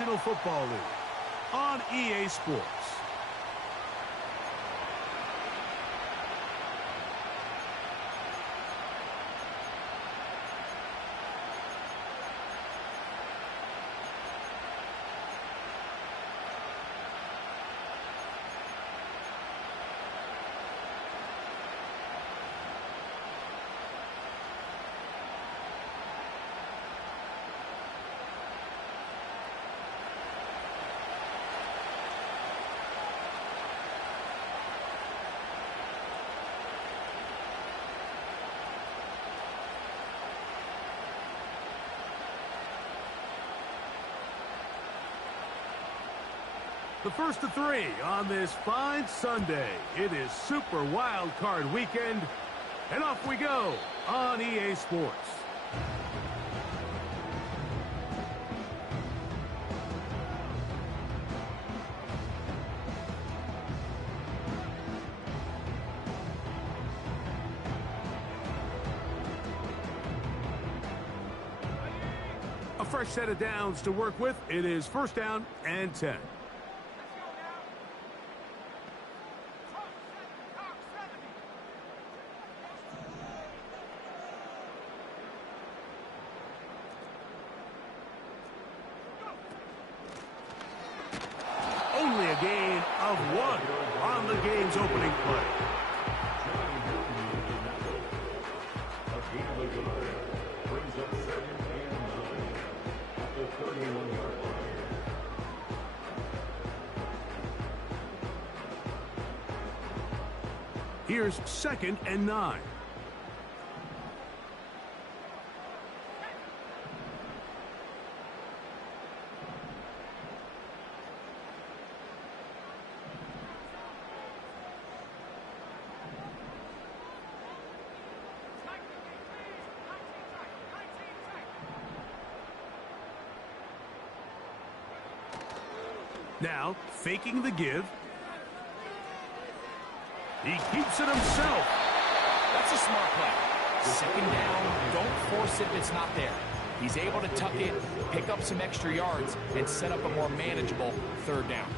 National Football League on EA Sports. The first of three on this fine Sunday. It is Super Wild Card Weekend, and off we go on EA Sports. A fresh set of downs to work with. It is first down and 10. Only a gain of 1 on the game's opening play. Here's 2nd and 9. Now, faking the give. He keeps it himself. That's a smart play. 2nd down, don't force it if it's not there. He's able to tuck it, pick up some extra yards, and set up a more manageable 3rd down.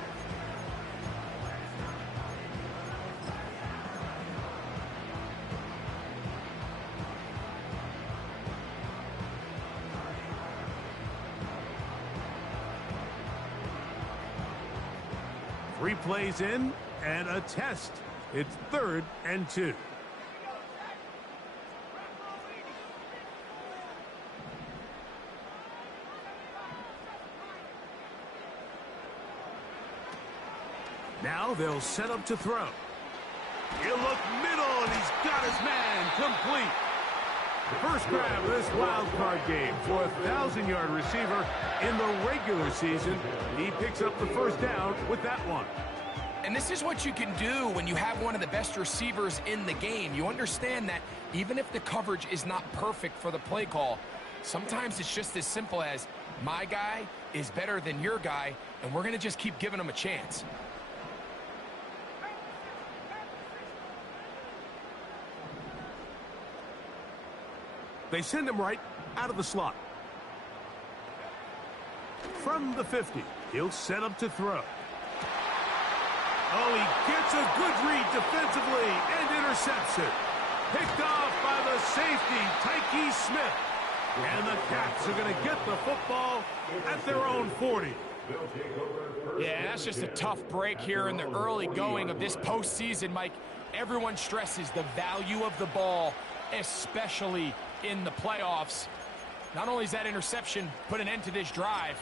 Three plays in and a test. It's 3rd and 2. Now they'll set up to throw. He'll look middle, and he's got his man complete. The first grab of this wild card game for a 1,000-yard receiver in the regular season. He picks up the first down with that one. And this is what you can do when you have one of the best receivers in the game. You understand that even if the coverage is not perfect for the play call, sometimes it's just as simple as, my guy is better than your guy, and we're going to just keep giving him a chance. They send him right out of the slot. From the 50, he'll set up to throw. Oh, he gets a good read defensively and intercepts it. Picked off by the safety, Tyke Smith. And the Cats are going to get the football at their own 40. Yeah, that's just a tough break here in the early going of this postseason, Mike. Everyone stresses the value of the ball, especially in the playoffs. Not only does that interception put an end to this drive,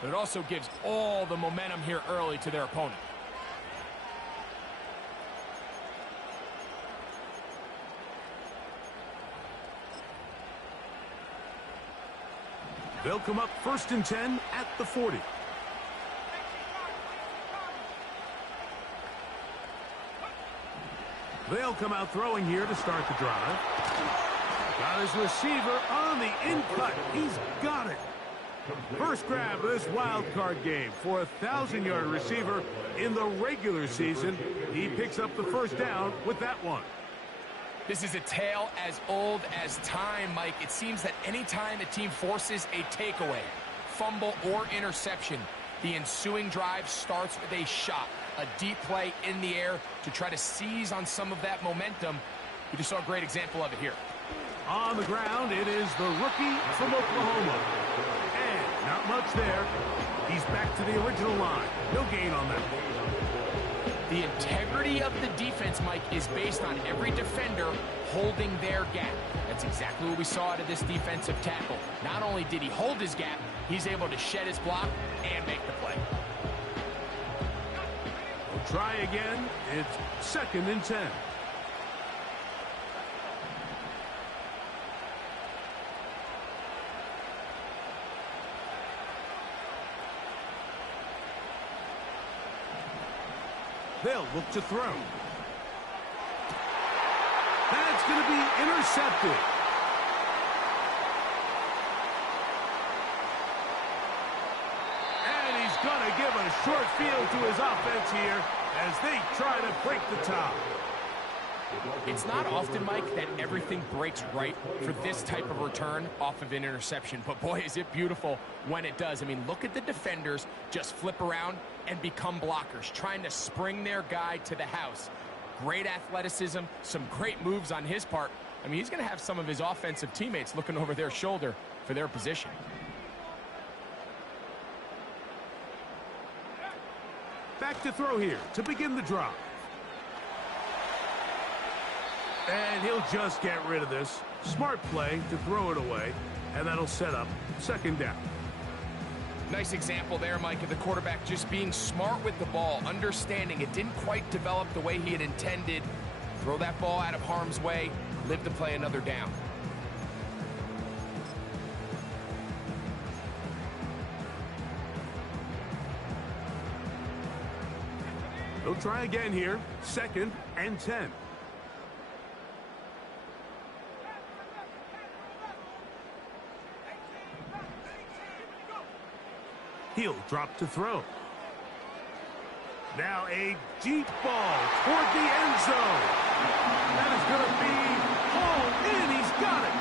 but it also gives all the momentum here early to their opponent. They'll come up 1st and 10 at the 40. They'll come out throwing here to start the drive. Got his receiver on the in-cut. He's got it. First grab of this wild card game for a 1,000-yard receiver in the regular season. He picks up the first down with that one. This is a tale as old as time, Mike. It seems that anytime a team forces a takeaway, fumble, or interception, the ensuing drive starts with a shot, a deep play in the air to try to seize on some of that momentum. We just saw a great example of it here. On the ground, it is the rookie from Oklahoma. And not much there. He's back to the original line. No gain on that. The integrity of the defense, Mike, is based on every defender holding their gap. That's exactly what we saw out of this defensive tackle. Not only did he hold his gap, he's able to shed his block and make the play. We'll try again. It's 2nd and 10. They'll look to throw. That's going to be intercepted. And he's going to give a short field to his offense here as they try to break the top. It's not often, Mike, that everything breaks right for this type of return off of an interception. But, boy, is it beautiful when it does. I mean, look at the defenders just flip around and become blockers, trying to spring their guy to the house. Great athleticism, some great moves on his part. I mean, he's going to have some of his offensive teammates looking over their shoulder for their position. Back to throw here to begin the drive. And he'll just get rid of this. Smart play to throw it away, and that'll set up 2nd down. Nice example there, Mike, of the quarterback just being smart with the ball, understanding it didn't quite develop the way he had intended. Throw that ball out of harm's way, live to play another down. He'll try again here. 2nd and 10. He'll drop to throw. Now a deep ball toward the end zone. That is going to be hauled in. He's got it.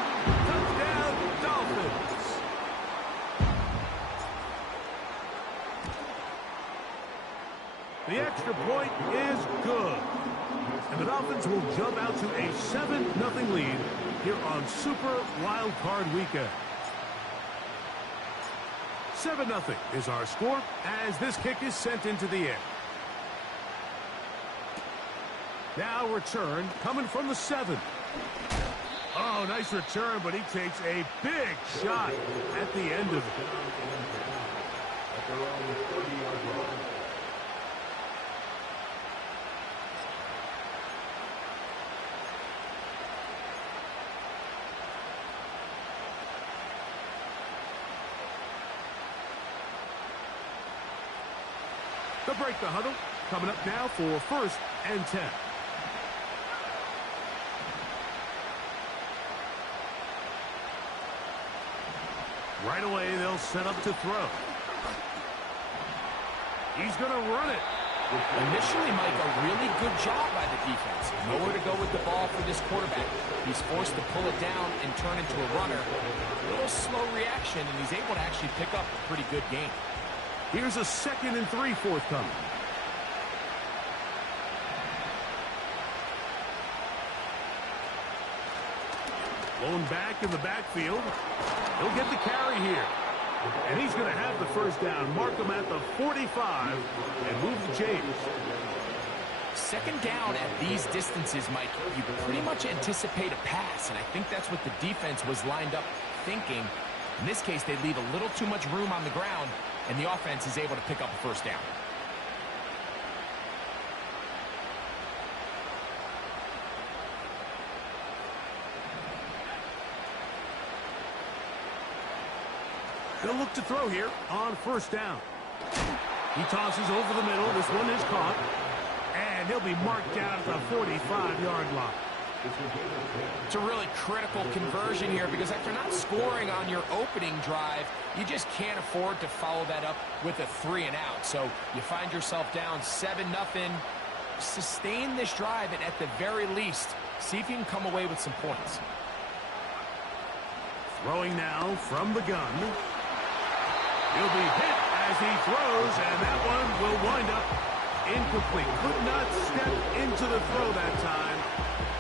Touchdown, Dolphins. The extra point is good. And the Dolphins will jump out to a 7-0 lead here on Super Wild Card Weekend. 7-0 is our score as this kick is sent into the air. Now return coming from the 7. Oh, nice return, but he takes a big shot at the end of it. They'll break the huddle. Coming up now for 1st and 10. Right away, they'll set up to throw. He's going to run it. Initially, Mike, a really good job by the defense. Nowhere to go with the ball for this quarterback. He's forced to pull it down and turn into a runner. A little slow reaction, and he's able to actually pick up a pretty good game. Here's a 2nd and 3 forthcoming. Blown back in the backfield. He'll get the carry here. And he's going to have the 1st down. Mark him at the 45 and move the chains. 2nd down at these distances, Mike, you pretty much anticipate a pass, and I think that's what the defense was lined up thinking. In this case, they leave a little too much room on the ground, and the offense is able to pick up a 1st down. They'll look to throw here on 1st down. He tosses over the middle. This one is caught. And he'll be marked down at the 45-yard line. It's a really critical conversion here because after not scoring on your opening drive, you just can't afford to follow that up with a 3 and out. So you find yourself down 7-0. Sustain this drive and at the very least, see if you can come away with some points. Throwing now from the gun. He'll be hit as he throws, and that one will wind up incomplete. Could not step into the throw that time.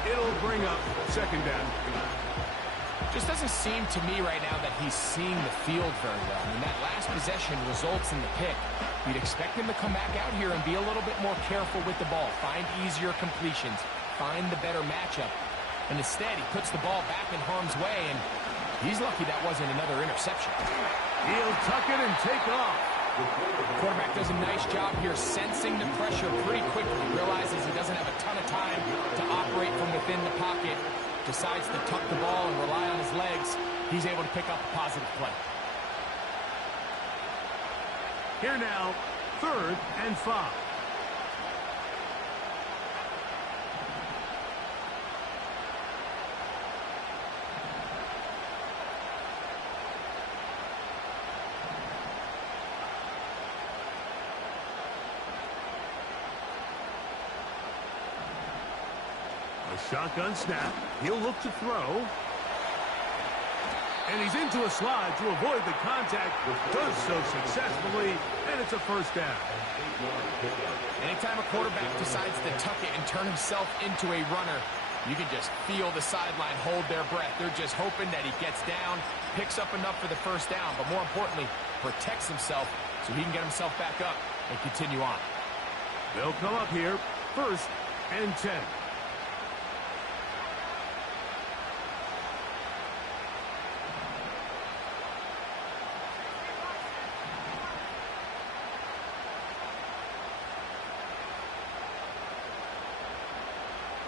It'll bring up second down. Just doesn't seem to me right now that he's seeing the field very well. I mean, that last possession results in the pick. You'd expect him to come back out here and be a little bit more careful with the ball, find easier completions, find the better matchup. And instead, he puts the ball back in harm's way, and he's lucky that wasn't another interception. He'll tuck it and take off. The quarterback does a nice job here sensing the pressure pretty quickly, realizes he doesn't have a ton of time to operate from within the pocket, decides to tuck the ball and rely on his legs. He's able to pick up a positive play. Here now, 3rd and 5. A shotgun snap. He'll look to throw. And he's into a slide to avoid the contact. Does so successfully, and it's a first down. Anytime a quarterback decides to tuck it and turn himself into a runner, you can just feel the sideline hold their breath. They're just hoping that he gets down, picks up enough for the first down, but more importantly, protects himself so he can get himself back up and continue on. They'll come up here, 1st and 10.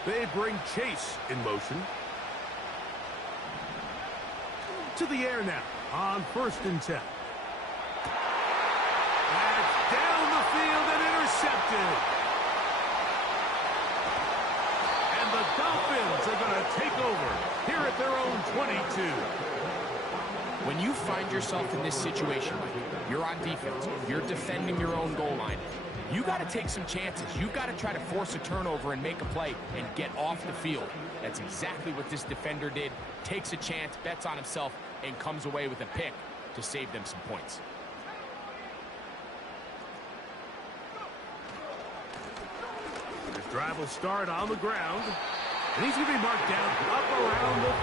They bring Chase in motion. To the air now on 1st and 10. That's down the field and intercepted. And the Dolphins are going to take over here at their own 22. When you find yourself in this situation, you're on defense, you're defending your own goal line, you got to take some chances. You got to try to force a turnover and make a play and get off the field. That's exactly what this defender did. Takes a chance, bets on himself, and comes away with a pick to save them some points. This drive will start on the ground, and he's going to be marked down up around the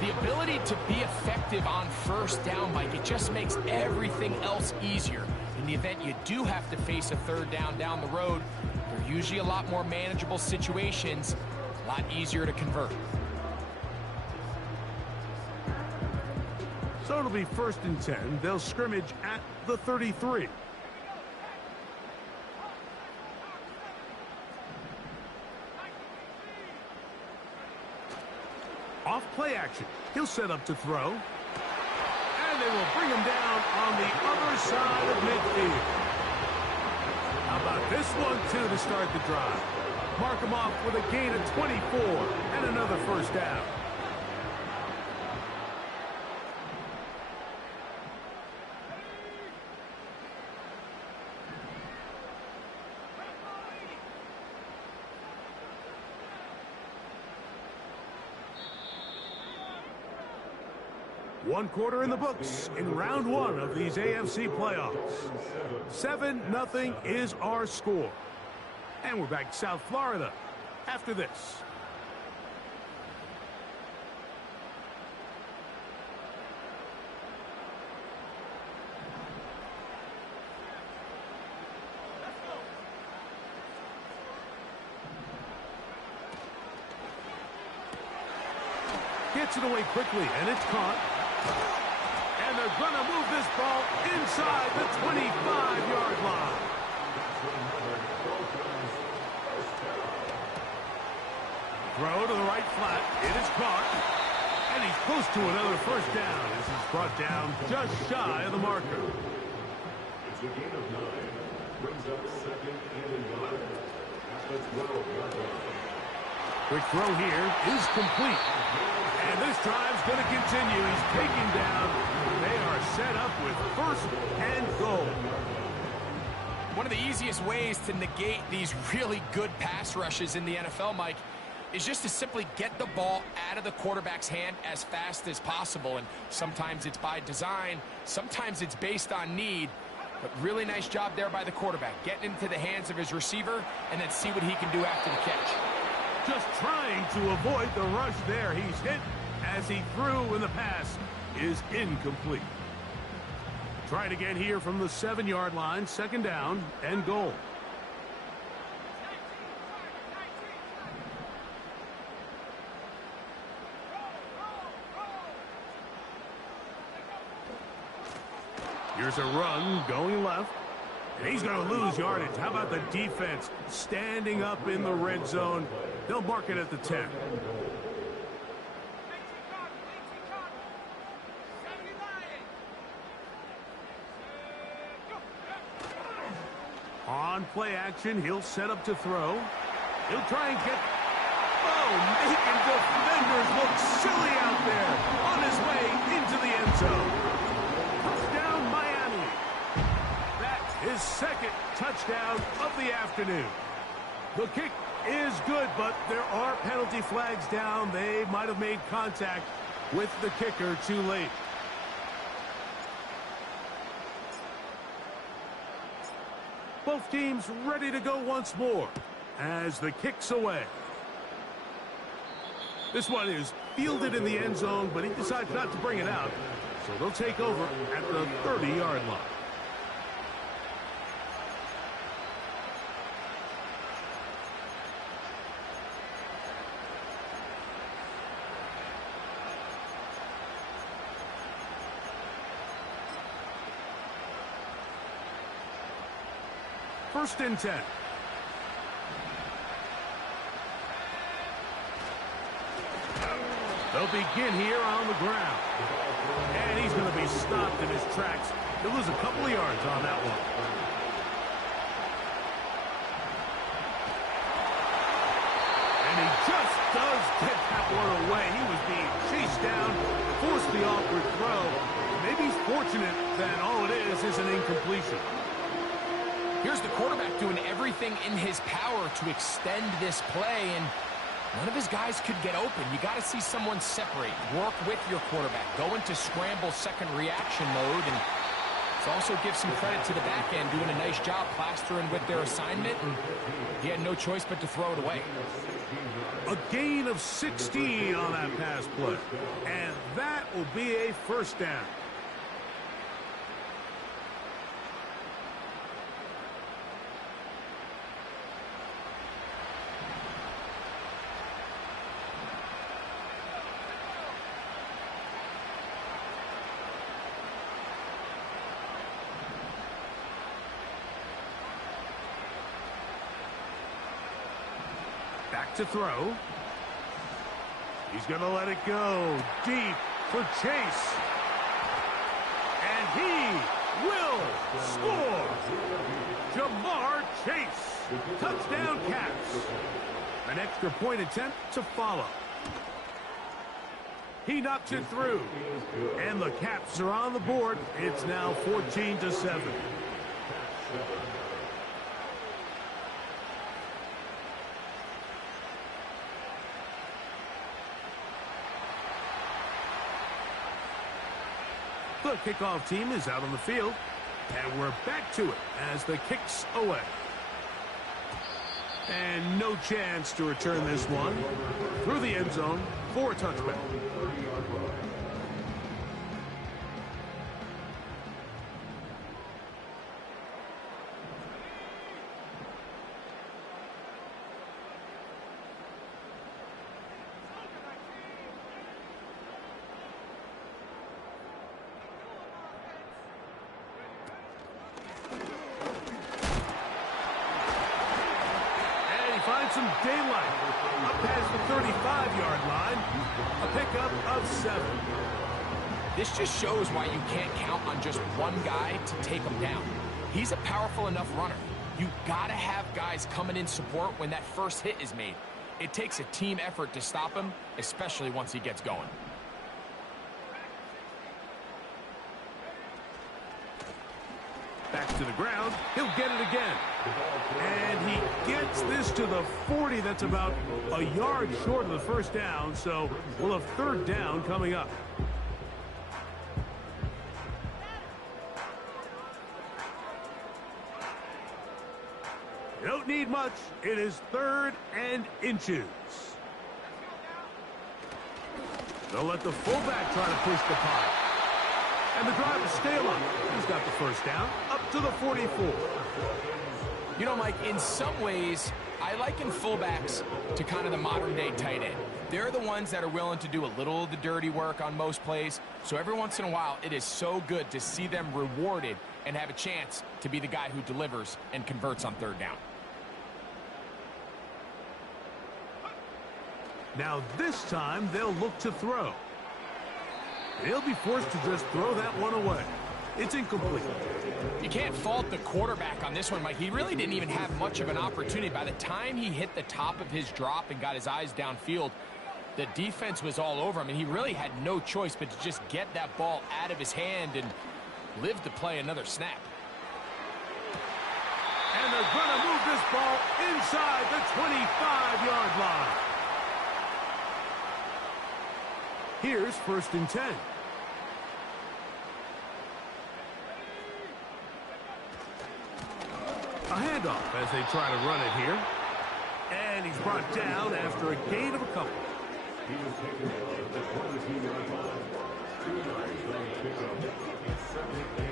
33. The ability to be effective on 1st down, Mike, it just makes everything else easier. In the event you do have to face a 3rd down the road, they're usually a lot more manageable situations, a lot easier to convert. So it'll be 1st and 10. They'll scrimmage at the 33. Off play action. He'll set up to throw. And they will bring him down on the other side of midfield. How about this one, too, to start the drive? Mark him off with a gain of 24 and another 1st down. One quarter in the books in round 1 of these AFC playoffs. 7-0 is our score. And we're back to South Florida after this. Gets it away quickly, and it's caught. And they're going to move this ball inside the 25-yard line. Throw to the right flat. It is caught. And he's close to another 1st down as he's brought down just shy of the marker. It's a gain of 9. Brings up 2nd and 9. Quick throw here is complete. And this drive's going to continue. He's taken down. They are set up with 1st and goal. One of the easiest ways to negate these really good pass rushes in the NFL, Mike, is just to simply get the ball out of the quarterback's hand as fast as possible. And sometimes it's by design, sometimes it's based on need. But really nice job there by the quarterback, getting into the hands of his receiver and then see what he can do after the catch. Just trying to avoid the rush there. He's hit as he threw, and the pass is incomplete. Try it again here from the 7-yard line, 2nd down and goal. Here's a run going left. And he's going to lose yardage. How about the defense standing up in the red zone? They'll mark it at the 10. On play action, he'll set up to throw. He'll try and get... Oh, making defenders look silly out there on his way into the end zone. Touchdown, Miami. That is 2nd touchdown of the afternoon. The kick is good, but there are penalty flags down. They might have made contact with the kicker too late. Both teams ready to go once more as the kick's away. This one is fielded in the end zone, but he decides not to bring it out. So they'll take over at the 30-yard line. First and 10. They'll begin here on the ground. And he's going to be stopped in his tracks. He'll lose a couple of yards on that one. And he just does get that one away. He was being chased down, forced the awkward throw. Maybe he's fortunate that all it is an incompletion. Here's the quarterback doing everything in his power to extend this play, and none of his guys could get open. You got to see someone separate, work with your quarterback, go into scramble second reaction mode, and also give some credit to the back end, doing a nice job plastering with their assignment, and he had no choice but to throw it away. A gain of 16 on that pass play, and that will be a first down. Back to throw. He's going to let it go deep for Chase. And he will score. Ja'Marr Chase. Touchdown Cats. An extra point attempt to follow. He knocks it through. And the Caps are on the board. It's now 14-7. The kickoff team is out on the field, and we're back to it as the kick's away. And no chance to return this one through the end zone for a touchback. Some daylight up past the 35-yard line. A pickup of 7. This just shows why you can't count on just one guy to take him down. He's a powerful enough runner. You gotta have guys coming in support when that first hit is made. It takes a team effort to stop him, especially once he gets going. Back to to the ground. He'll get it again. And he gets this to the 40. That's about a yard short of the first down, so we'll have third down coming up. You don't need much. It is 3rd and inches. They'll let the fullback try to push the pile. And the drive will stay along. He's got the first down up to the 44. You know, Mike, in some ways, I liken fullbacks to kind of the modern-day tight end. They're the ones that are willing to do a little of the dirty work on most plays. So every once in a while, it is so good to see them rewarded and have a chance to be the guy who delivers and converts on third down. Now this time, they'll look to throw. He'll be forced to just throw that one away. It's incomplete. You can't fault the quarterback on this one, Mike. He really didn't even have much of an opportunity. By the time he hit the top of his drop and got his eyes downfield, the defense was all over him, and he really had no choice but to just get that ball out of his hand and live to play another snap. And they're going to move this ball inside the 25-yard line. Here's 1st and 10. A handoff as they try to run it here. And he's brought down after a gain of a couple. He was taken out at the 22-yard line. 2 yards from the pickup. It's 2nd and 8.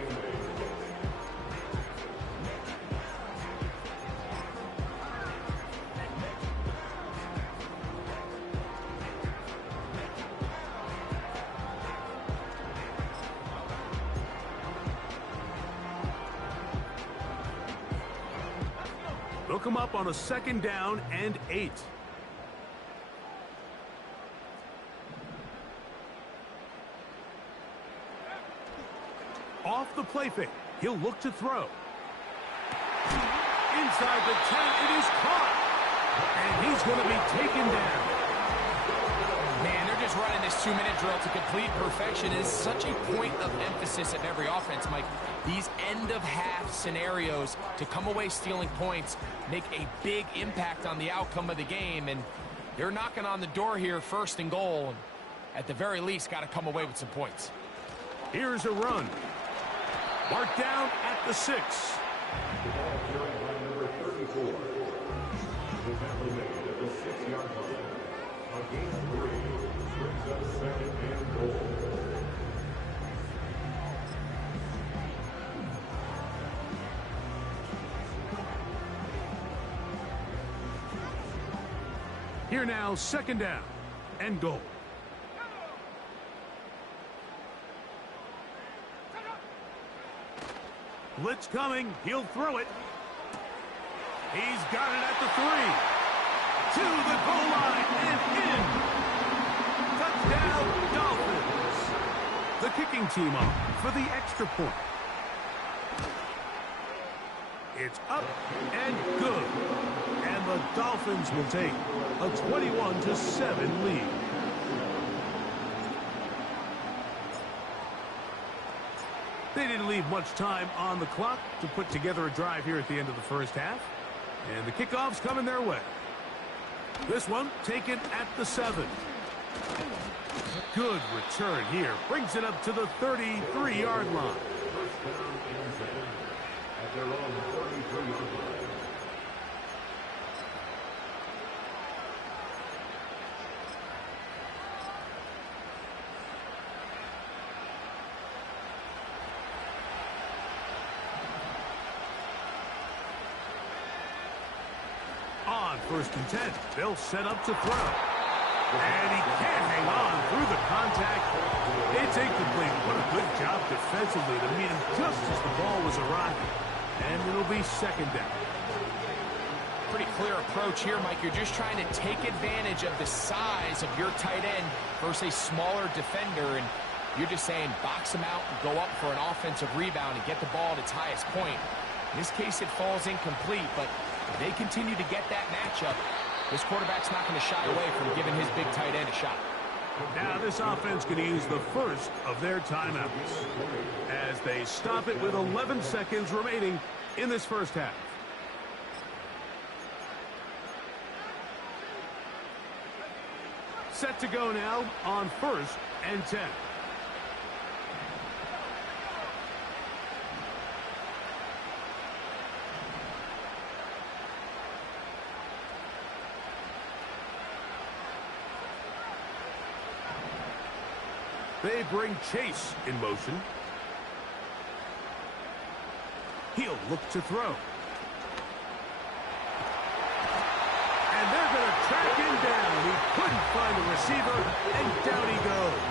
They'll come up on a 2nd down and 8. Off the play fake. He'll look to throw. Inside the 10, it is caught. And he's going to be taken down. Man, they're just running this 2-minute drill to complete perfection. It is such a point of emphasis of every offense, Mike. These end-of-half scenarios to come away stealing points make a big impact on the outcome of the game, and they're knocking on the door here, 1st and goal. And at the very least, got to come away with some points. Here's a run. Marked down at the 6. The ball carried by number 34. The tackle made at the 6-yard line. A gain of 3 brings up 2nd and goal. Here now, 2nd down and goal. Blitz coming. He'll throw it. He's got it at the 3. To the goal line and in. Touchdown, Dolphins. The kicking team on for the extra point. It's up and good. And the Dolphins will take a 21-7 lead. They didn't leave much time on the clock to put together a drive here at the end of the first half. And the kickoff's coming their way. This one taken at the 7. Good return here. Brings it up to the 33-yard line. First down and 10 at their own 33-yard line. On 1st and 10, they'll set up to throw. And he can't hang on through the contact. It's incomplete. What a good job defensively to meet him just as the ball was arriving. And it'll be 2nd down. Pretty clear approach here, Mike. You're just trying to take advantage of the size of your tight end versus a smaller defender, and you're just saying box him out and go up for an offensive rebound and get the ball at its highest point. In this case, it falls incomplete, but if they continue to get that matchup, this quarterback's not going to shy away from giving his big tight end a shot. Now this offense going to use the first of their timeouts as they stop it with 11 seconds remaining in this first half. Set to go now on 1st and 10. They bring Chase in motion. He'll look to throw. And they're going to track him down. He couldn't find the receiver, and down he goes.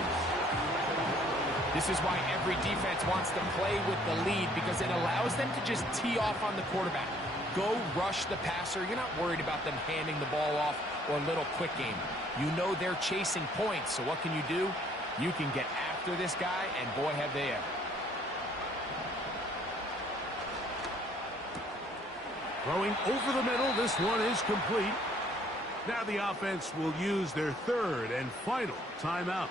This is why every defense wants to play with the lead, because it allows them to just tee off on the quarterback. Go rush the passer. You're not worried about them handing the ball off or a little quick game. You know they're chasing points, so what can you do? You can get after this guy, and boy, have they ever. Throwing over the middle, this one is complete. Now the offense will use their third and final timeout.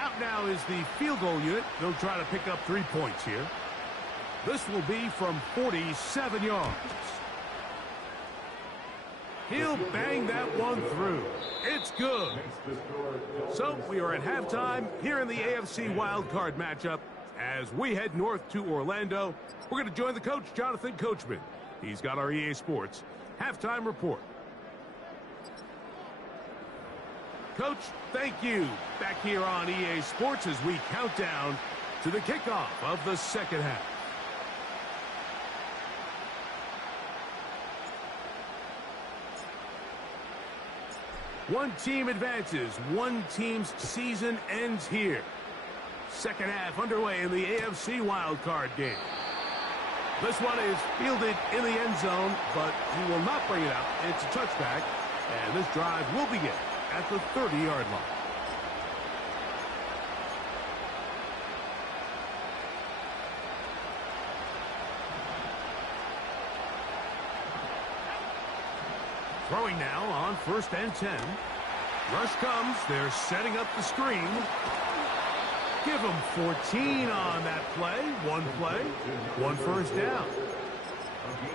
Out now is the field goal unit. They'll try to pick up 3 points here. This will be from 47 yards. He'll bang that one through. It's good. So we are at halftime here in the AFC wildcard matchup. As we head north to Orlando, we're going to join the coach, Jonathan Coachman. He's got our EA Sports halftime report. Coach, thank you. Back here on EA Sports as we count down to the kickoff of the second half. One team advances. One team's season ends here. Second half underway in the AFC wildcard game. This one is fielded in the end zone, but he will not bring it out. It's a touchback, and this drive will begin at the 30-yard line. Throwing now on 1st and 10. Rush comes. They're setting up the screen. Give them 14 on that play. One first down.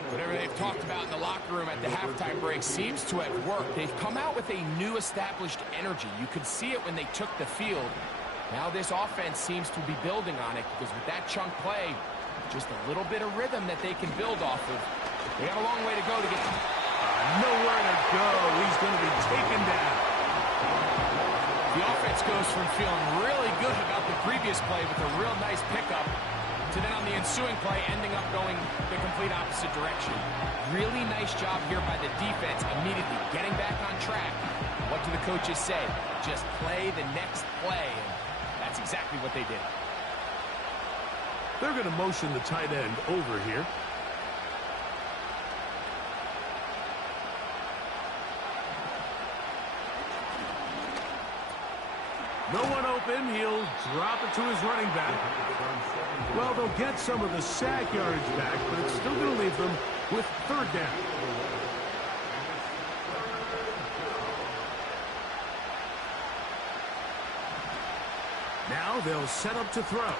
Whatever they've talked about in the locker room at the halftime break seems to have worked. They've come out with a new established energy. You could see it when they took the field. Now this offense seems to be building on it, because with that chunk play, just a little bit of rhythm that they can build off of. They have a long way to go to get nowhere to go. He's going to be taken down. The offense goes from feeling really good about the previous play with a real nice pickup to then on the ensuing play ending up going the complete opposite direction. Really nice job here by the defense, immediately getting back on track. What do the coaches say? Just play the next play. And that's exactly what they did. They're going to motion the tight end over here. No one open. He'll drop it to his running back. Well, they'll get some of the sack yardage back, but it's still going to leave them with 3rd down. Now they'll set up to throw.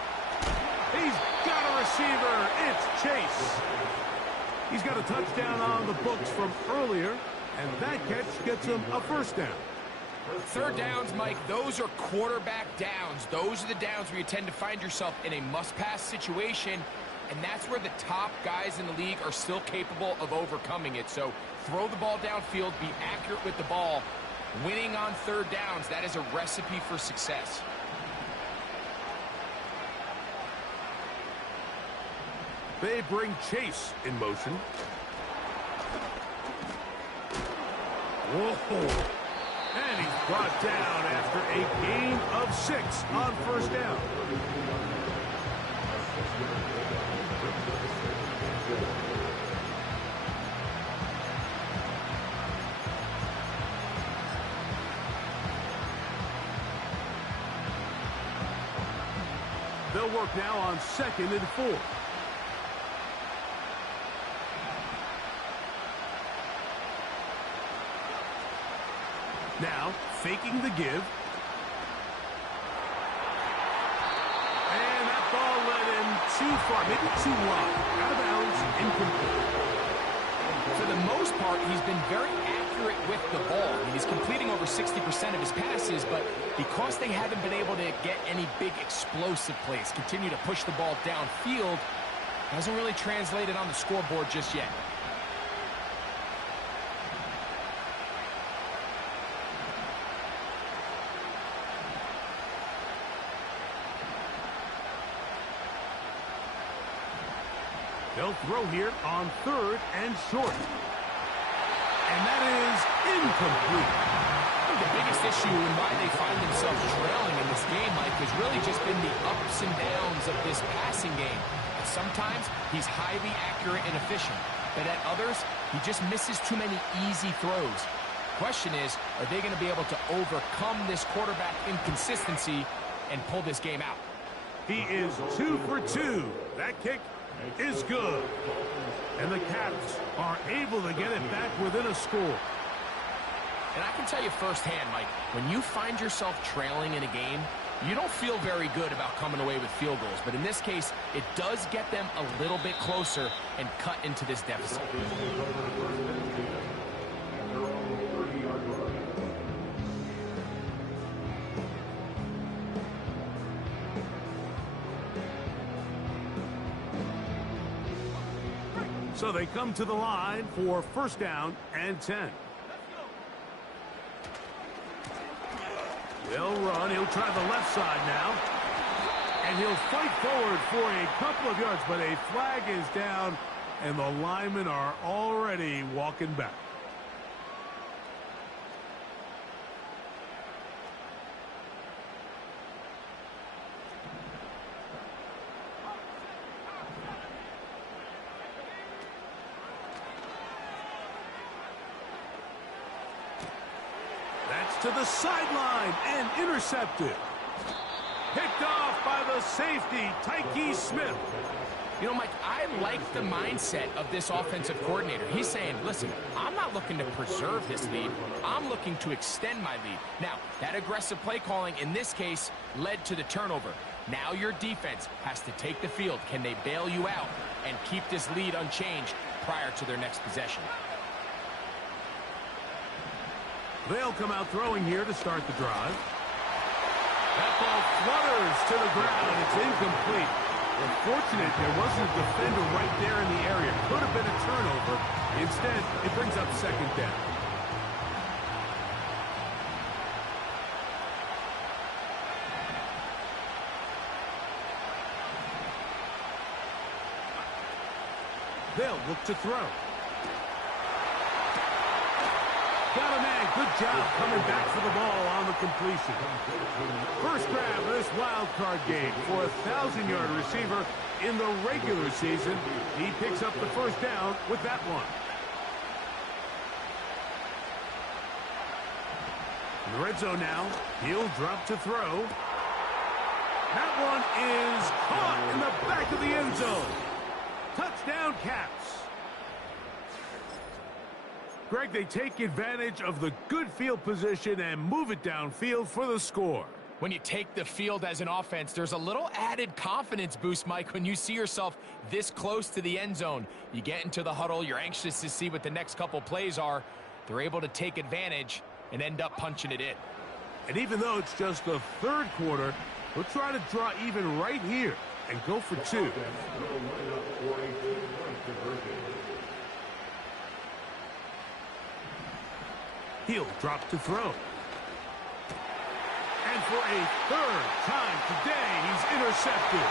He's got a receiver. It's Chase. He's got a touchdown on the books from earlier, and that catch gets him a 1st down. 3rd downs, Mike, those are quarterback downs. Those are the downs where you tend to find yourself in a must-pass situation, and that's where the top guys in the league are still capable of overcoming it. So throw the ball downfield, be accurate with the ball. Winning on 3rd downs, that is a recipe for success. They bring Chase in motion. Whoa. And he's brought down after a gain of 6 on 1st down. They'll work now on 2nd and 4. faking the give. And that ball led him too far, maybe too wide. Out of bounds, incomplete. For the most part, he's been very accurate with the ball. I mean, he's completing over 60% of his passes, but because they haven't been able to get any big explosive plays, continue to push the ball downfield, hasn't really translated on the scoreboard just yet. They'll throw here on 3rd and short. And that is incomplete. The biggest issue and why they find themselves trailing in this game, Mike, has really just been the ups and downs of this passing game. Sometimes he's highly accurate and efficient, but at others, he just misses too many easy throws. Question is, are they going to be able to overcome this quarterback inconsistency and pull this game out? He is 2 for 2. That kick is good. And the Caps are able to get it back within a score. And I can tell you firsthand, Mike, when you find yourself trailing in a game, you don't feel very good about coming away with field goals. But in this case, it does get them a little bit closer and cut into this deficit. So they come to the line for 1st down and 10. They'll run. He'll try the left side now. And he'll fight forward for a couple of yards, but a flag is down, and the linemen are already walking back. To the sideline and intercepted. Picked off by the safety, Tyke Smith. You know, Mike, I like the mindset of this offensive coordinator. He's saying, listen, I'm not looking to preserve this lead. I'm looking to extend my lead. Now, that aggressive play calling in this case led to the turnover. Now your defense has to take the field. Can they bail you out and keep this lead unchanged prior to their next possession? They'll come out throwing here to start the drive. That ball flutters to the ground. It's incomplete. Unfortunate there wasn't a defender right there in the area. Could have been a turnover. Instead, it brings up 2nd down. They'll look to throw. Got a man. Good job coming back for the ball on the completion. First grab of this wild card game for a 1,000-yard receiver in the regular season. He picks up the 1st down with that one. In the red zone now. He'll drop to throw. That one is caught in the back of the end zone. Touchdown, Caps. Greg, they take advantage of the good field position and move it downfield for the score. When you take the field as an offense, there's a little added confidence boost, Mike, when you see yourself this close to the end zone. You get into the huddle, you're anxious to see what the next couple plays are. They're able to take advantage and end up punching it in. And even though it's just the 3rd quarter, we'll try to draw even right here and go for 2. He'll drop to throw. And for a 3rd time today, he's intercepted.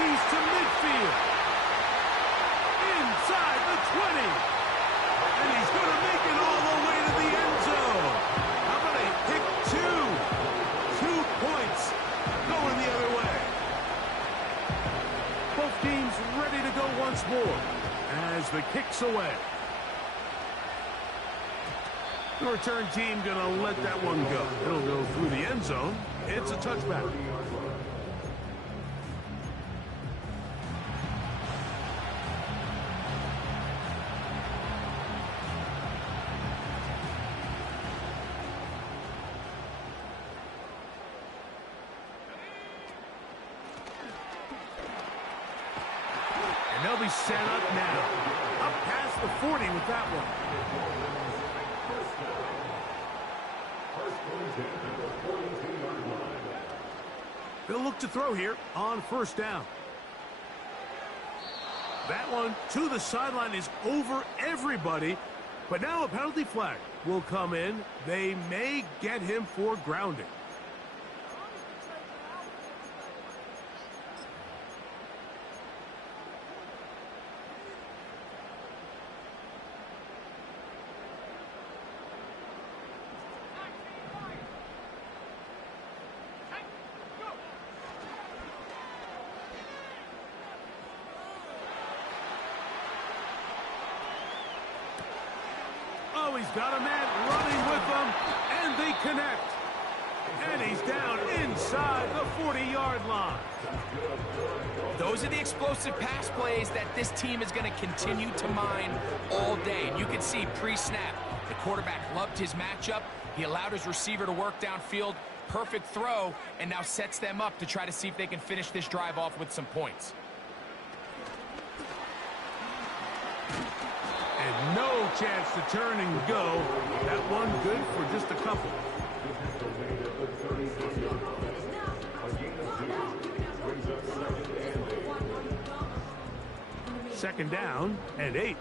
He's to midfield. Inside the 20. And he's going to make it all the way to the end zone. How about a pick 2? 2 points going the other way. Both teams ready to go once more as the kick's away. The return team going to let that one go. It'll go through the end zone. It's a touchback. They'll be set up now. Up past the 40 with that one. They'll look to throw here on first down. That one to the sideline is over everybody. But now a penalty flag will come in. They may get him for grounding. Oh, he's got a man running with them, and they connect. And he's down inside the 40-yard line. Those are the explosive pass plays that this team is going to continue to mine all day. And you can see pre-snap, the quarterback loved his matchup. He allowed his receiver to work downfield. Perfect throw, and now sets them up to try to see if they can finish this drive off with some points. And no chance to turn and go. That one good for just a couple. Second down and 8.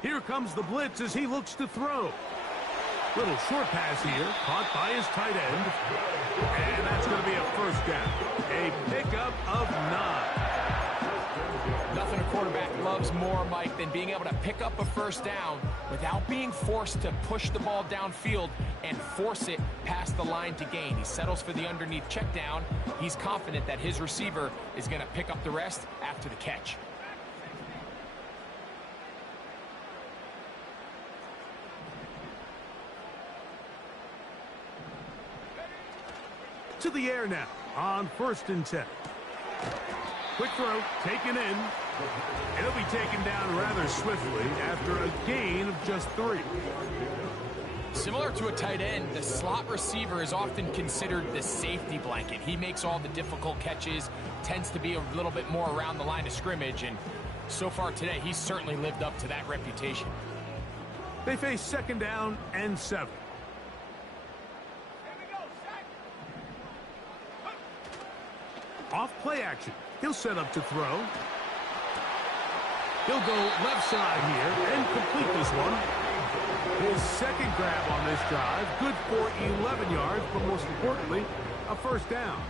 Here comes the blitz as he looks to throw. Little short pass here, caught by his tight end. And that's going to be a first down. A pickup of 9. Nothing a quarterback loves more, Mike, than being able to pick up a first down without being forced to push the ball downfield and force it past the line to gain. He settles for the underneath check down. He's confident that his receiver is going to pick up the rest after the catch. To the air now on 1st and 10. Quick throw, taken in. It'll be taken down rather swiftly after a gain of just 3. Similar to a tight end, the slot receiver is often considered the safety blanket. He makes all the difficult catches, tends to be a little bit more around the line of scrimmage, and so far today, he's certainly lived up to that reputation. They face second down and 7. Off play action. He'll set up to throw. He'll go left side here and complete this one. His second grab on this drive. Good for 11 yards, but most importantly, a first down.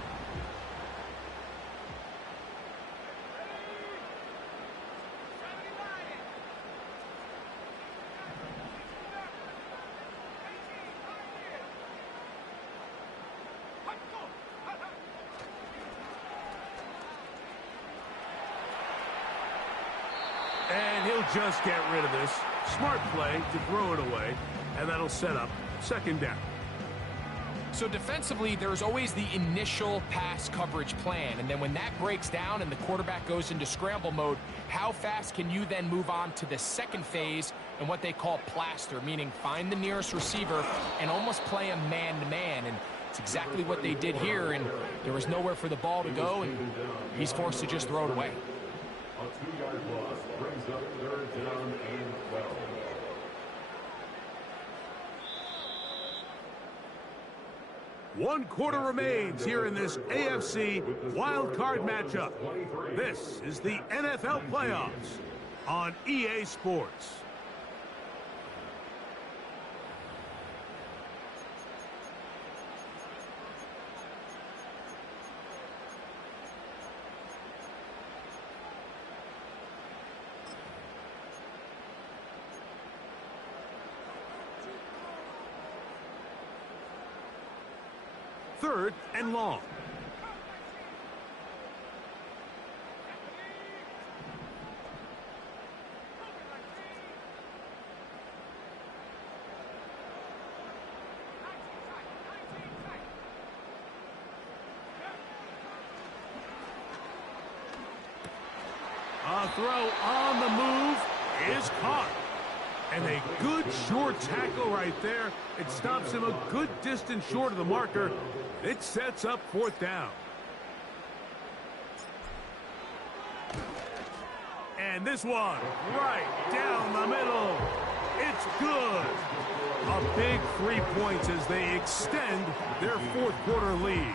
And he'll just get rid of this. Smart play to throw it away, and that'll set up second down. So defensively, there's always the initial pass coverage plan, and then when that breaks down and the quarterback goes into scramble mode, how fast can you then move on to the second phase and what they call plaster, meaning find the nearest receiver and almost play him man-to-man, and it's exactly what they did here, and there was nowhere for the ball to go, and he's forced to just throw it away. A 2-yard loss brings up 3rd down and 12. One quarter remains here in this AFC wild card matchup. This is the NFL playoffs on EA Sports. Third and long. throw on the move is caught. And a good short tackle right there. It stops him a good distance short of the marker. It sets up fourth down. And this one, right down the middle. It's good. A big 3 points as they extend their fourth quarter lead.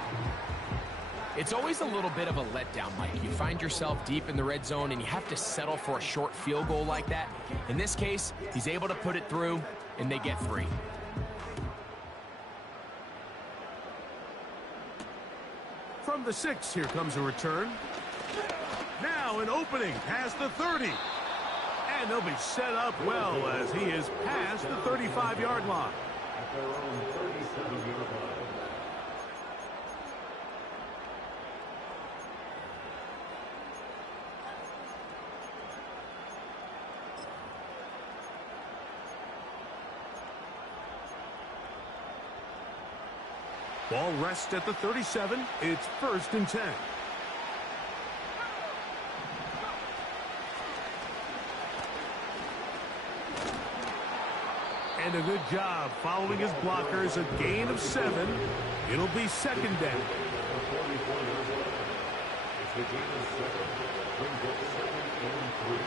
It's always a little bit of a letdown, Mike. You find yourself deep in the red zone and you have to settle for a short field goal like that. In this case, he's able to put it through and they get 3. From the 6, here comes a return. Now an opening past the 30. And they'll be set up well as he is past the 35-yard line. At their own 37-yard line. Ball rests at the 37. It's 1st and 10. And a good job following his blockers. A gain of 7. It'll be 2nd down. It's the gain of 7. Brings up 2nd and 3.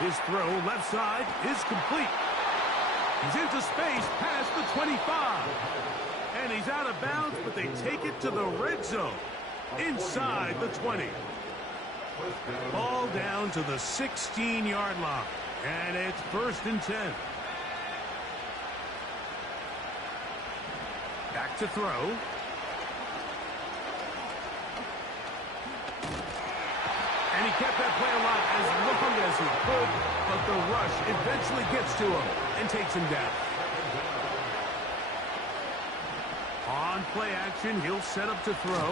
His throw left side is complete. He's into space past the 25. And he's out of bounds, but they take it to the red zone inside the 20. Ball down to the 16-yard line. And it's 1st and 10. Back to throw. And he kept that play alive as long as he could, but the rush eventually gets to him and takes him down. On play action, he'll set up to throw.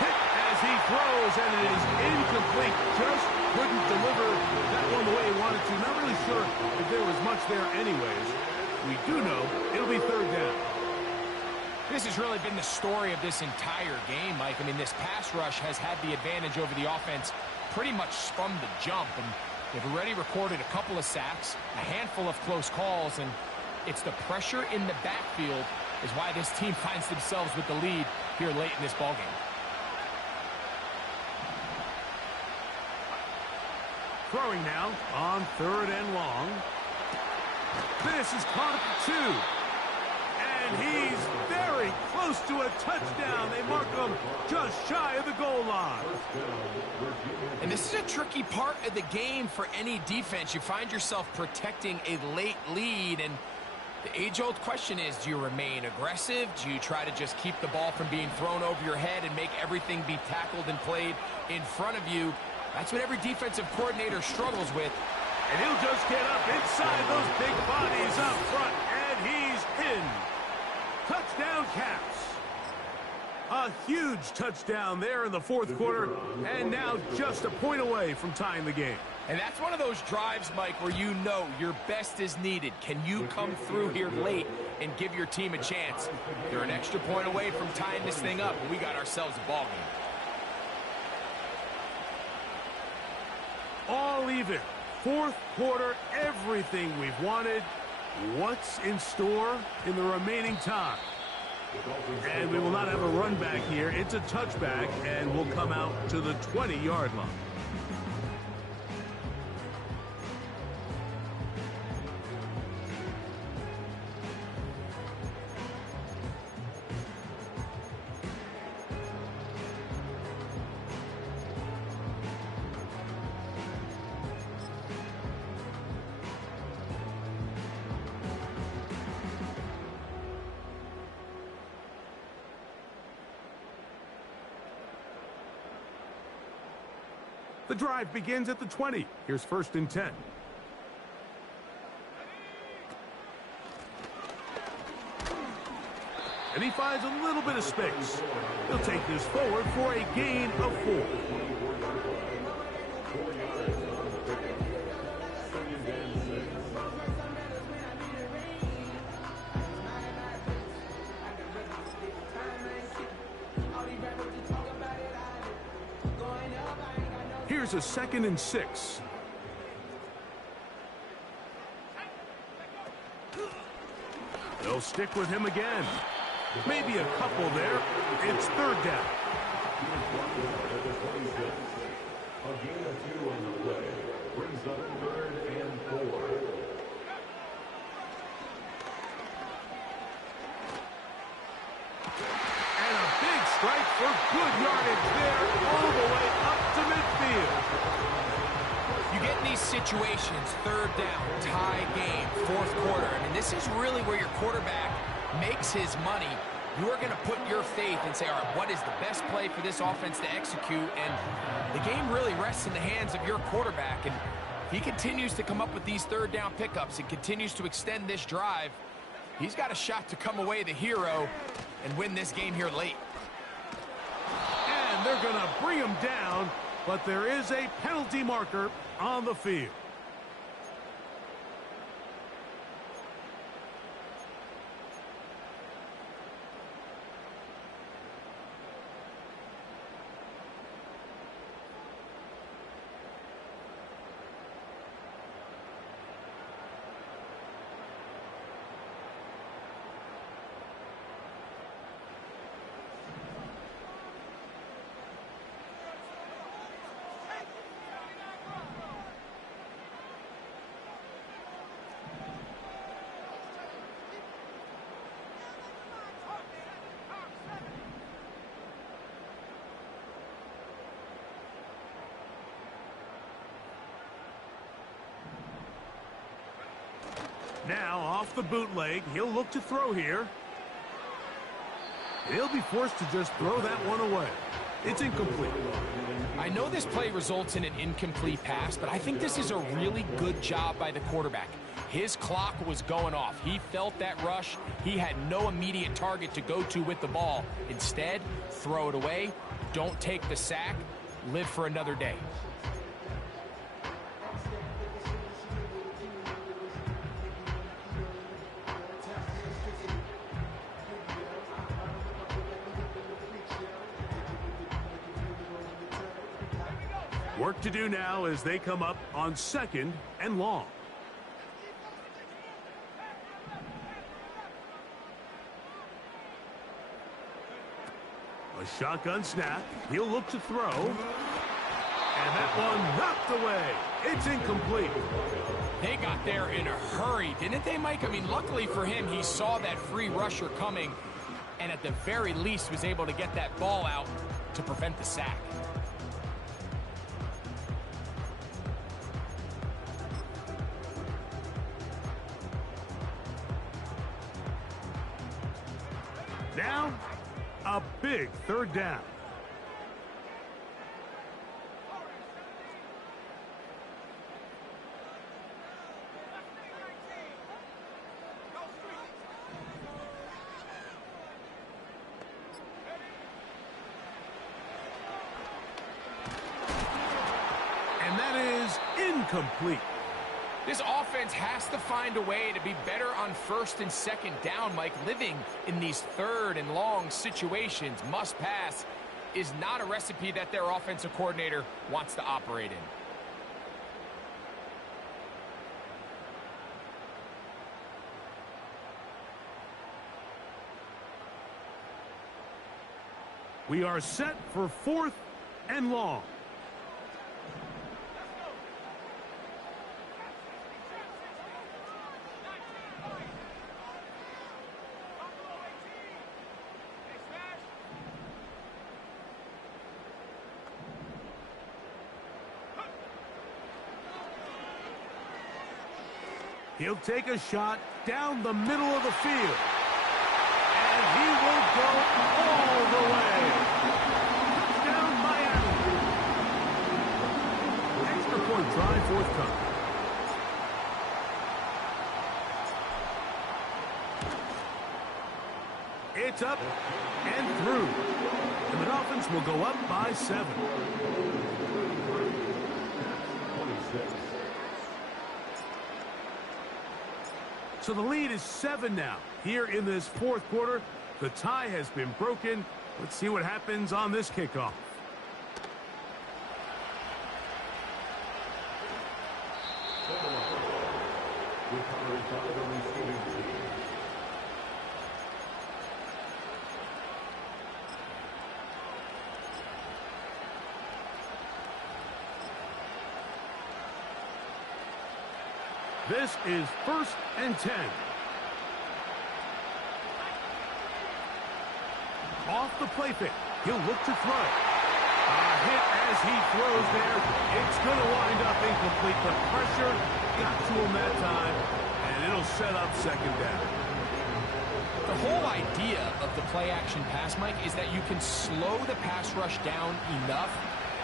Hit as he throws, and it is incomplete. Just couldn't deliver that one the way he wanted to. Not really sure if there was much there anyways. We do know it'll be 3rd down. This has really been the story of this entire game, Mike. I mean, this pass rush has had the advantage over the offense pretty much from the jump. And they've already recorded a couple of sacks, a handful of close calls, and it's the pressure in the backfield is why this team finds themselves with the lead here late in this ballgame. Throwing now on 3rd and long. This is caught at the 2. And he's very close to a touchdown. They mark him just shy of the goal line. And this is a tricky part of the game for any defense. You find yourself protecting a late lead, and the age-old question is, do you remain aggressive? Do you try to just keep the ball from being thrown over your head and make everything be tackled and played in front of you? That's what every defensive coordinator struggles with. And he'll just get up inside those big bodies up front, and he's in. Touchdown Caps. A huge touchdown there in the 4th quarter, and now just a point away from tying the game. And that's one of those drives, Mike, where you know your best is needed. Can you come through here late and give your team a chance? They're an extra point away from tying this thing up, and we got ourselves a ball game. All even. 4th quarter, everything we've wanted. What's in store in the remaining time? And we will not have a run back here. It's a touchback, and we'll come out to the 20-yard line. The drive begins at the 20. Here's 1st and 10. And he finds a little bit of space. He'll take this forward for a gain of 4. Here's a 2nd and 6. They'll stick with him again. Maybe a couple there. It's 3rd down. A gain of 2 on the play brings up 3rd and 4. And a big strike for good yardage there, all the way up to midfield. You get in these situations, 3rd down, tie game, 4th quarter. I mean, this is really where your quarterback makes his money. You are going to put your faith and say, all right, what is the best play for this offense to execute? And the game really rests in the hands of your quarterback. And if he continues to come up with these 3rd down pickups and continues to extend this drive, he's got a shot to come away the hero and win this game here late. And they're going to bring him down, but there is a penalty marker on the field. Now, off the bootleg, he'll look to throw here. He'll be forced to just throw that one away. It's incomplete. I know this play results in an incomplete pass, but I think this is a really good job by the quarterback. His clock was going off. He felt that rush. He had no immediate target to go to with the ball. Instead, throw it away. Don't take the sack. Live for another day. Work to do now as they come up on 2nd and long. A shotgun snap. He'll look to throw. And that one knocked away. It's incomplete. They got there in a hurry, didn't they, Mike? I mean, luckily for him, he saw that free rusher coming and at the very least was able to get that ball out to prevent the sack. Now, a big 3rd down. And that is incomplete. This offense has to find a way to be better on 1st and 2nd down, Mike. Living in these 3rd and long situations, must pass, is not a recipe that their offensive coordinator wants to operate in. We are set for 4th and long. He'll take a shot down the middle of the field. And he will go all the way. Touchdown, Miami. Extra point try forthcoming. It's up and through. And the Dolphins will go up by 7. 26. So the lead is 7 now. Here in this 4th quarter, the tie has been broken. Let's see what happens on this kickoff. Recovered by the receiving team. This is 1st and 10. Off the play fake. He'll look to throw. A hit as he throws there. It's going to wind up incomplete. The pressure got to him that time, and it'll set up 2nd down. The whole idea of the play-action pass, Mike, is that you can slow the pass rush down enough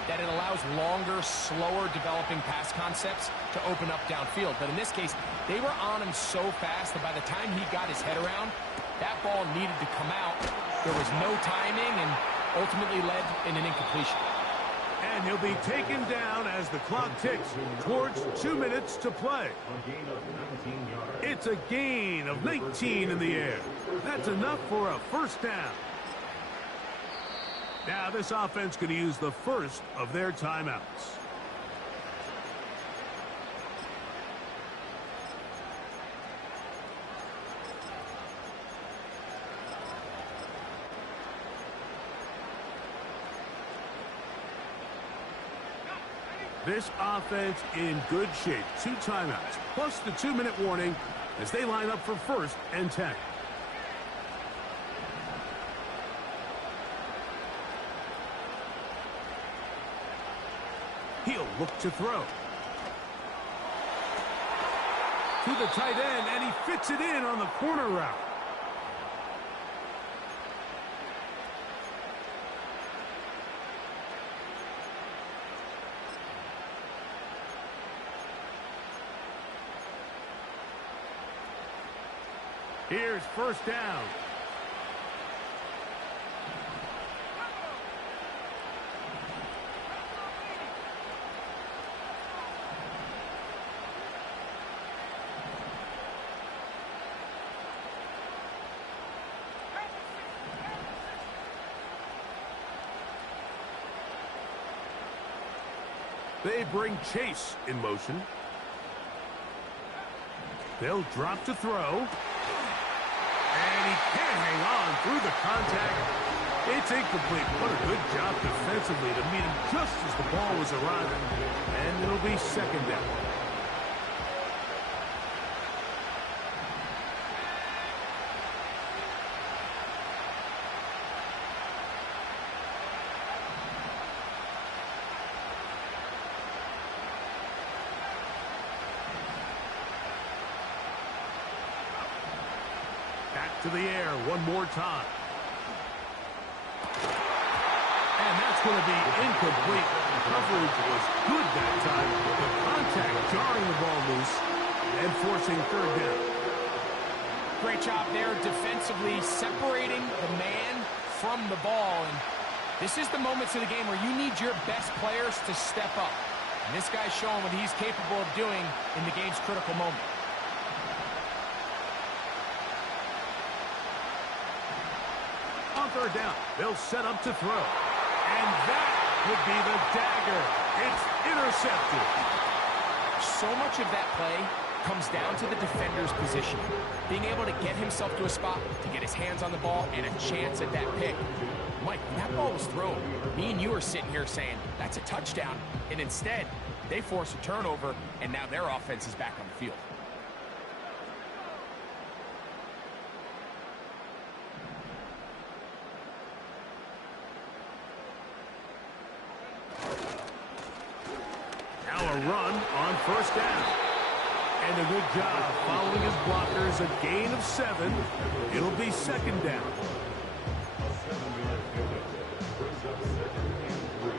that it allows longer, slower developing pass concepts to open up downfield. But in this case, they were on him so fast that by the time he got his head around, that ball needed to come out. There was no timing and ultimately led in an incompletion. And he'll be taken down as the clock ticks towards 2 minutes to play. A gain of 19 yards. It's a gain of 19 in the air. That's enough for a 1st down. Now this offense going to use the first of their timeouts. This offense in good shape. 2 timeouts, plus the 2-minute warning as they line up for 1st and 10. He'll look to throw. To the tight end, and he fits it in on the corner route. Here's 1st down. They bring Chase in motion. They'll drop to throw. And he can't hang on through the contact. It's incomplete. What a good job defensively to meet him just as the ball was arriving. And it'll be 2nd down. Back to the air one more time. And that's going to be incomplete. Coverage was good that time. The contact jarring the ball loose and forcing 3rd down. Great job there defensively, separating the man from the ball. And this is the moments of the game where you need your best players to step up. And this guy's showing what he's capable of doing in the game's critical moment. On 3rd down, they'll set up to throw. And that would be the dagger. It's intercepted. So much of that play comes down to the defender's position. Being able to get himself to a spot, to get his hands on the ball, and a chance at that pick. Mike, when that ball was thrown, me and you are sitting here saying, that's a touchdown. And instead, they force a turnover, and now their offense is back on the field. Run on 1st down. And a good job following his blockers. A gain of 7. It'll be 2nd down. A 7-yard pickup brings up 2nd and 3.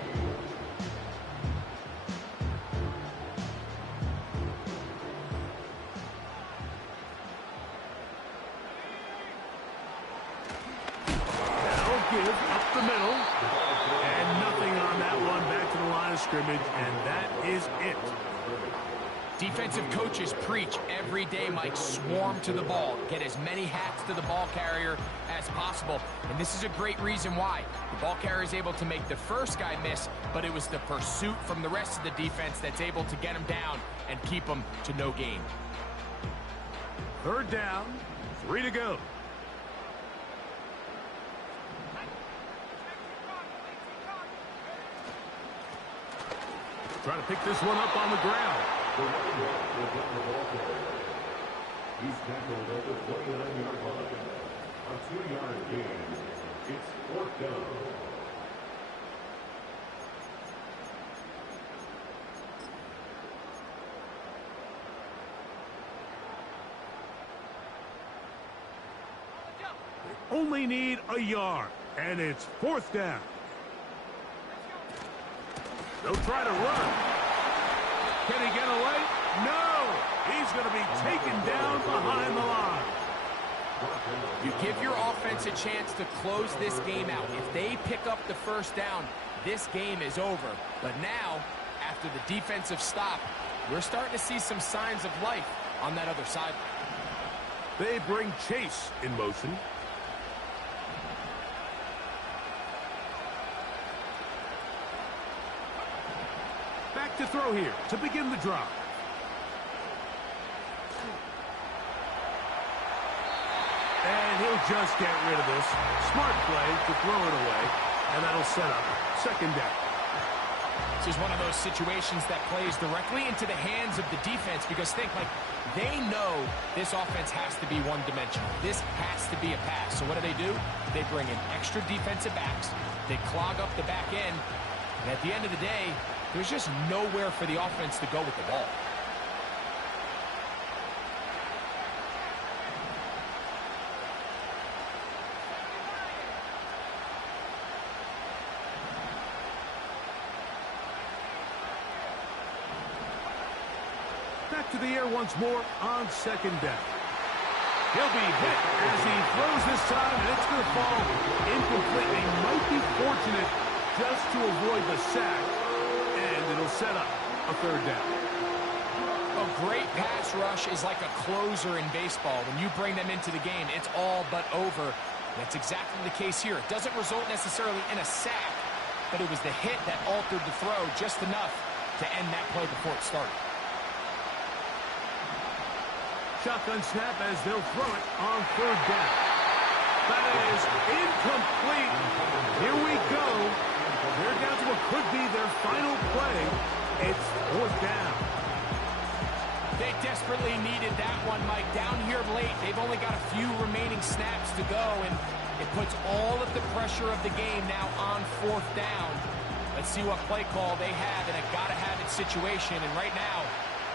That'll give up the middle. And nothing on that one. Back to the line of scrimmage, and that is it. Defensive coaches preach every day, Mike, swarm to the ball. Get as many hats to the ball carrier as possible. And this is a great reason why. The ball carrier is able to make the first guy miss, but it was the pursuit from the rest of the defense that's able to get him down and keep him to no gain. Third down, 3 to go. Trying to pick this one up on the ground. The running back will get the ball carrier. He's tackled at the 29-yard line. A 2-yard gain. It's 4th down. They only need a yard, and it's 4th down. They'll try to run. Can he get away? No! He's going to be taken down behind the line. You give your offense a chance to close this game out. If they pick up the first down, this game is over. But now, after the defensive stop, we're starting to see some signs of life on that other sideline. They bring Chase in motion. Back to throw here to begin the drive. And he'll just get rid of this. Smart play to throw it away, and that'll set up 2nd down. This is one of those situations that plays directly into the hands of the defense because think, like, they know this offense has to be one-dimensional. This has to be a pass. So what do? They bring in extra defensive backs. They clog up the back end. And at the end of the day, there's just nowhere for the offense to go with the ball. Back to the air once more on 2nd down. He'll be hit as he throws this time, and it's going to fall incomplete. He might be fortunate just to avoid the sack, and it'll set up a 3rd down. A great pass rush is like a closer in baseball. When you bring them into the game, it's all but over. That's exactly the case here. It doesn't result necessarily in a sack, but it was the hit that altered the throw just enough to end that play before it started. Shotgun snap as they'll throw it on 3rd down. That is incomplete. Here we go. They're down to what could be their final play. It's 4th down. They desperately needed that one, Mike. Down here late, they've only got a few remaining snaps to go, and it puts all of the pressure of the game now on 4th down. Let's see what play call they have in a gotta-have-it situation, and right now,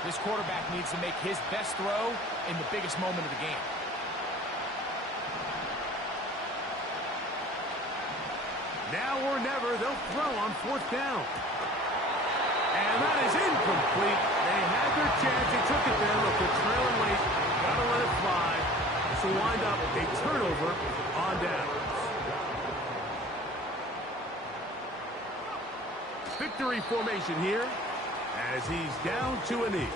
this quarterback needs to make his best throw in the biggest moment of the game. Now or never, they'll throw on 4th down. And that is incomplete. They had their chance. They took it there. Look, they're trailing late. Got to let it fly. This will wind up a turnover on downs. Victory formation here as he's down to a knee.